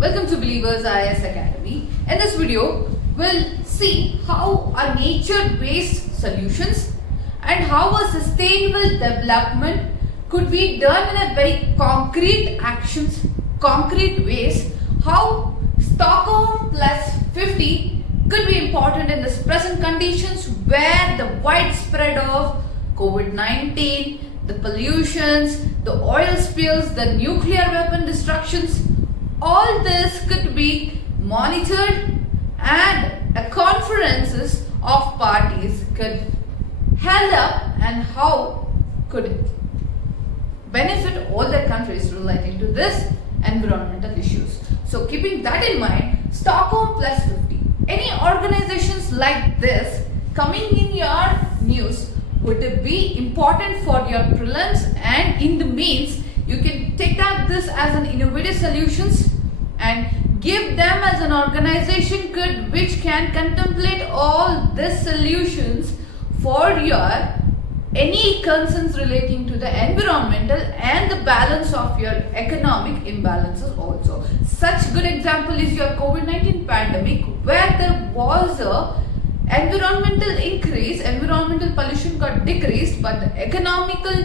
Welcome to Believers IAS Academy. In this video, we'll see how a nature-based solutions and how a sustainable development could be done in a very concrete actions, concrete ways, how Stockholm plus 50 could be important in this present conditions where the widespread of COVID-19, the pollutions, the oil spills, the nuclear weapon destructions, all this could be monitored and conferences of parties could held up and how could it benefit all the countries relating to this environmental issues. So keeping that in mind, Stockholm plus 50. Any organizations like this coming in your news would be important for your prelims, and in the means you can take up this as an innovative solutions and give them as an organization could which can contemplate all these solutions for your any concerns relating to the environmental and the balance of your economic imbalances also. Such good example is your COVID-19 pandemic where there was a environmental increase, environmental pollution got decreased, but the economical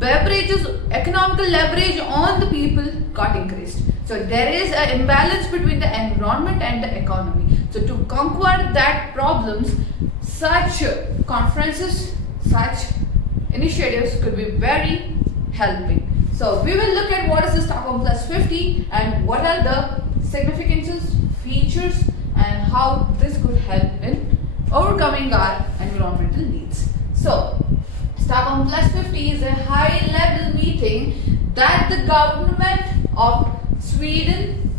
leverage on the people got increased. So there is an imbalance between the environment and the economy. So to conquer that problems, such conferences, such initiatives could be very helping. So we will look at what is the Stockholm plus 50 and what are the significances, features, and how this could help in overcoming our environmental needs. So Stockholm plus 50 is a high level meeting that the government of Sweden,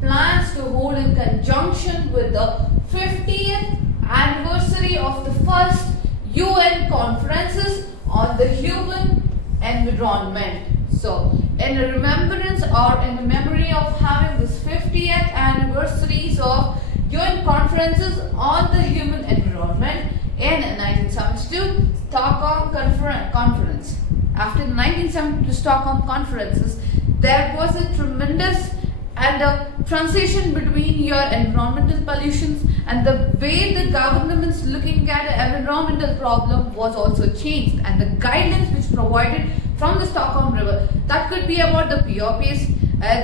plans to hold in conjunction with the 50th anniversary of the first UN conferences on the human environment. So in remembrance or in the memory of having this 50th anniversaries of UN conferences on the human environment in 1972 Stockholm conference. After the 1972 Stockholm conferences, there was a tremendous and a transition between your environmental pollutions and the way the governments looking at the environmental problem was also changed, and the guidelines which provided from the Stockholm River, that could be about the POPs,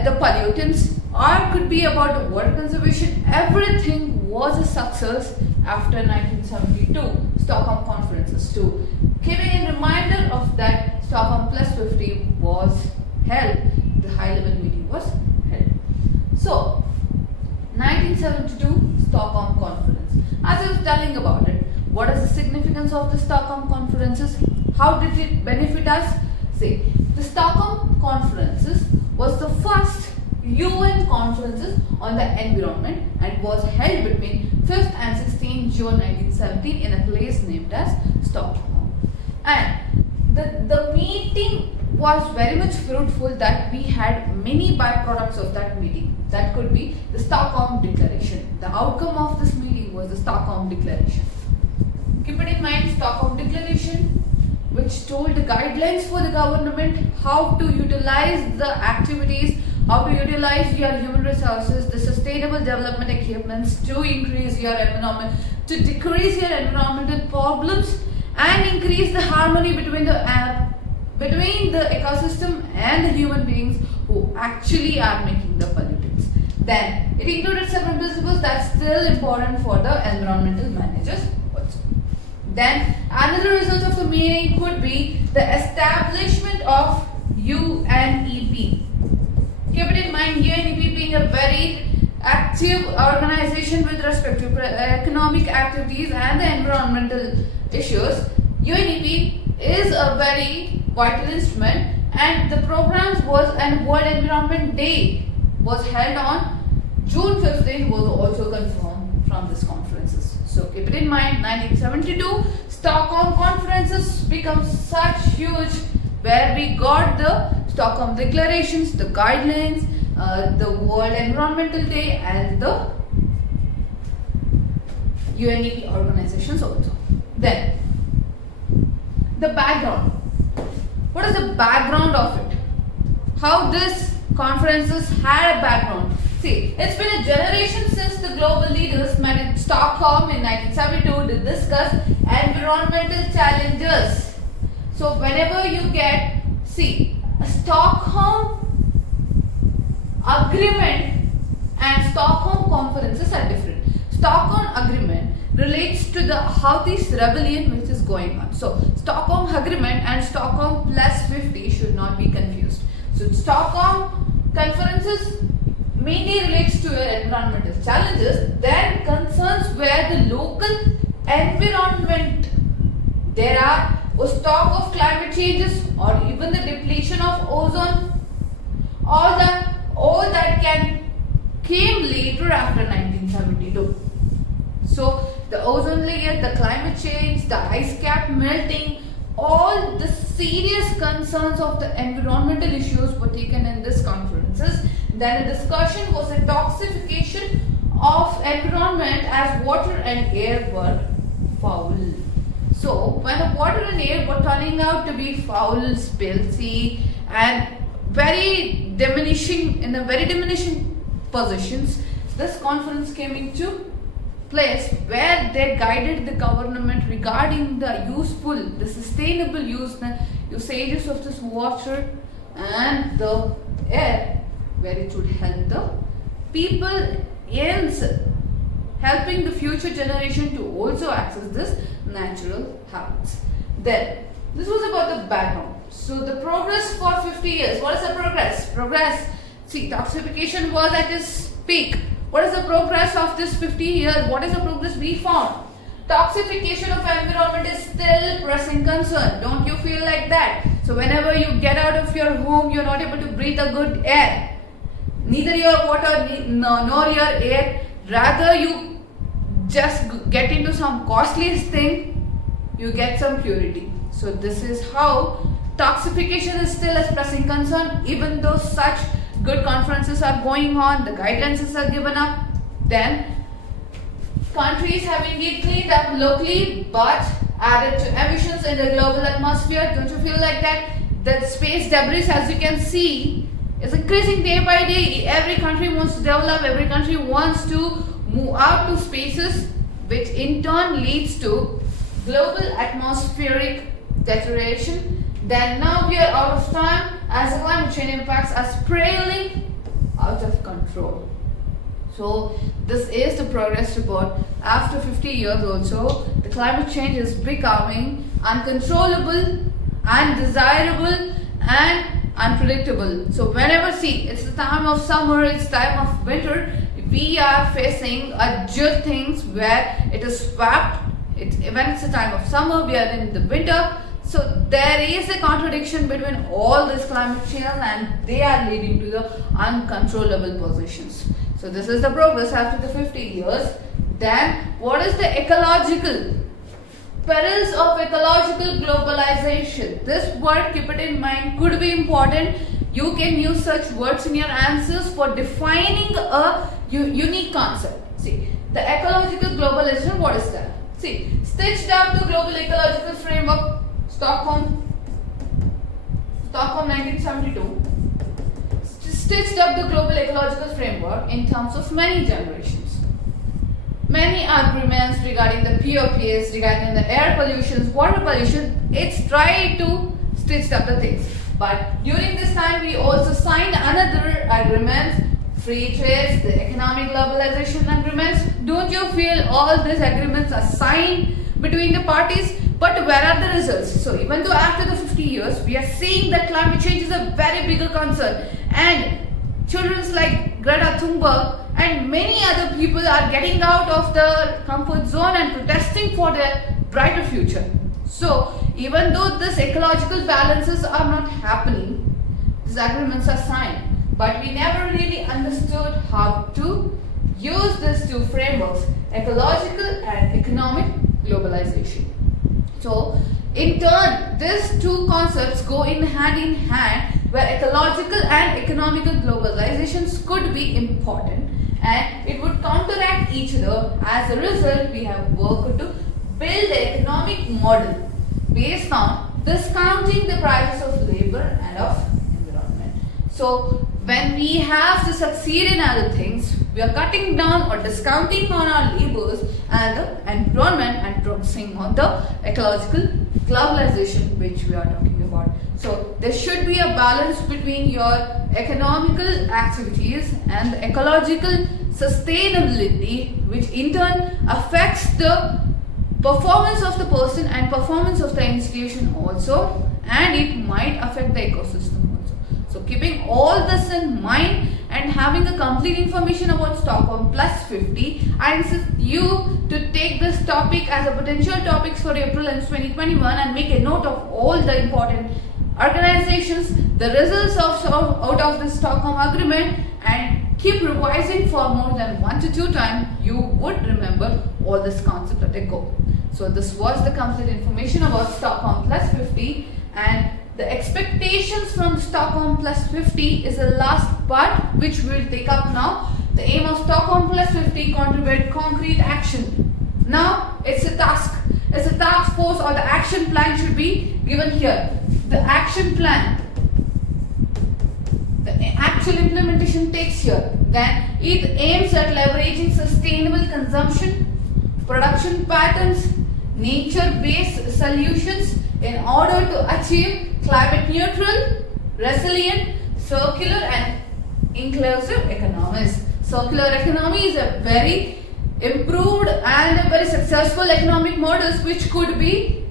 the pollutants, or could be about the water conservation. Everything was a success after 1972 Stockholm conferences too. Giving a reminder of that, Stockholm plus 50 was held, the high level meeting was held. So 1972 Stockholm conference. As I was telling about it, what is the significance of the Stockholm conferences? How did it benefit us? See, the Stockholm conferences was the first UN conferences on the environment and was held between 5th and 16th June 1917 in a place named as Stockholm. And the meeting was very much fruitful that we had many byproducts of that meeting. That could be the Stockholm Declaration. The outcome of this meeting was the Stockholm Declaration. Keep it in mind, Stockholm Declaration, which told the guidelines for the government how to utilize the activities, how to utilize your human resources, the sustainable development equipments to increase your environment, to decrease your environmental problems and increase the harmony between the ecosystem and the human beings who actually are making the pollutants. Then it included several principles that's still important for the environmental managers also. Then another result of the meeting could be the establishment of UNEP. Keep it in mind, UNEP being a very active organization with respect to economic activities and the environmental issues. UNEP is a very vital instrument, and the programs was and World Environment Day was held on June 15 was also confirmed from these conferences. So keep it in mind, 1972 Stockholm conferences become such huge where we got the Stockholm Declarations, the guidelines, the World Environmental Day and the UNEP organizations also. Then the background. What is the background of it? How this conferences had a background. See, it's been a generation since the global leaders met in Stockholm in 1972 to discuss environmental challenges. So whenever you get, see, a Stockholm agreement and Stockholm conferences are different. Stockholm agreement relates to the Houthis rebellion which is going on. So Stockholm agreement and Stockholm plus 50 should not be confused. So Stockholm conferences mainly relates to your environmental challenges, then concerns where the local environment, there are a stock of climate changes or even the depletion of ozone, all that came later after 1972. So the ozone layer, the climate change, the ice cap melting, all the serious concerns of the environmental issues were taken in these conferences. Then a discussion was a toxification of environment as water and air were foul. So when the water and air were turning out to be foul, filthy and very diminishing positions, this conference came into place where they guided the government regarding the sustainable usages of this water and the air, where it would help the people, hence helping the future generation to also access this natural habits. Then this was about the background. So the progress for 50 years. What is the progress? See, toxification was at its peak. What is the progress of this 50 years? What is the progress we found? Toxification of environment is still pressing concern. Don't you feel like that? So whenever you get out of your home, you're not able to breathe a good air. Neither your water nor your air. Rather you just get into some costliest thing, you get some purity. So this is how toxification is still a pressing concern, even though such good conferences are going on, the guidelines are given up, then countries have indeed cleaned up locally but added to emissions in the global atmosphere. Don't you feel like that? The space debris, as you can see, is increasing day by day. Every country wants to develop, every country wants to move out to spaces, which in turn leads to global atmospheric deterioration. Then now we are out of time as the climate change impacts are spiraling out of control. So this is the progress report. After 50 years also, the climate change is becoming uncontrollable, undesirable and unpredictable. So whenever it's the time of summer, it's time of winter, we are facing adjust things where it is swapped. When it's the time of summer, we are in the winter. So there is a contradiction between all this climate change and they are leading to the uncontrollable positions. So this is the progress after the 50 years. Then what is the ecological perils of ecological globalization? This word, keep it in mind, could be important. You can use such words in your answers for defining a unique concept. See, the ecological globalization, what is that? See, stitched up the global ecological framework, Stockholm 1972, stitched up the global ecological framework in terms of many generations. Many agreements regarding the POPs, regarding the air pollution, water pollution, it's tried to stitch up the things. But during this time, we also signed another agreement, free trade, the economic globalization agreements. Don't you feel all these agreements are signed between the parties? But where are the results? So even though after the 50 years, we are seeing that climate change is a very bigger concern, and children like Greta Thunberg and many other people are getting out of the comfort zone and protesting for their brighter future. So even though these ecological balances are not happening, these agreements are signed, but we never really understood how to use these two frameworks, ecological and economic globalization. So in turn, these two concepts go in hand, where ecological and economical globalizations could be important and it would counteract each other. As a result, we have worked to build an economic model based on discounting the prices of labor and of environment. So when we have to succeed in other things, we are cutting down or discounting on our labors and the environment and focusing on the ecological globalization which we are talking about. So there should be a balance between your economical activities and the ecological sustainability, which in turn affects the performance of the person and performance of the institution also, and it might affect the ecosystem also. So keeping all this in mind and having a complete information about Stockholm Plus 50, I insist you to take this topic as a potential topics for April and 2021 and make a note of all the important organizations, the results out of the Stockholm Agreement, and keep revising for more than 1 to 2 times. You would remember all this concept at a go. So this was the complete information about Stockholm Plus 50, and the expectations from Stockholm Plus 50 is the last part which we will take up now. The aim of Stockholm Plus 50: contribute concrete action. Now it's a task. It's a task force, or the action plan should be given here. The action plan, the actual implementation takes here. Then it aims at leveraging sustainable consumption, production patterns, nature-based solutions in order to achieve climate neutral, resilient, circular and inclusive economies. Circular economy is a very improved and a very successful economic models which could be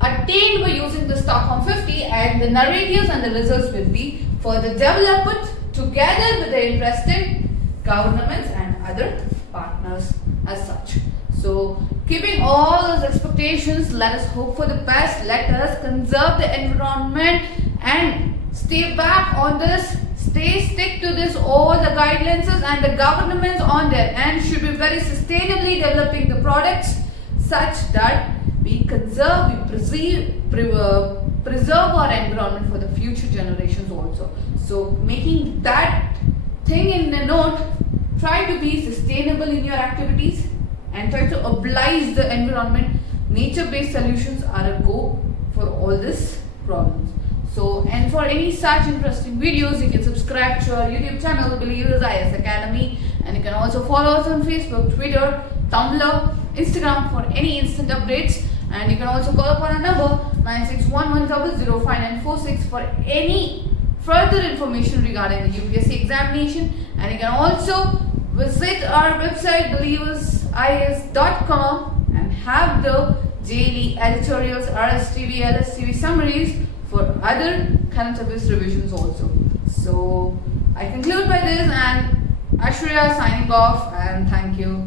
attained by using the Stockholm 50, and the narratives and the results will be further developed together with the interested governments and other partners as such. So keeping all those expectations, let us hope for the best. Let us conserve the environment and stay back on this. Stick to this, all the guidelines, and the governments on their end should be very sustainably developing the products such that we conserve, preserve our environment for the future generations also. So making that thing in a note, try to be sustainable in your activities and try to oblige the environment. Nature-based solutions are a go for all these problems. So, and for any such interesting videos, you can subscribe to our YouTube channel, Believers IS Academy, and you can also follow us on Facebook, Twitter, Tumblr, Instagram for any instant updates. And you can also call upon our number 9611005946 for any further information regarding the UPSC examination. And you can also visit our website believersis.com and have the daily editorials, RSTV, LSTV summaries for other current affairs revisions also. So I conclude by this, and Ashwarya signing off, and thank you.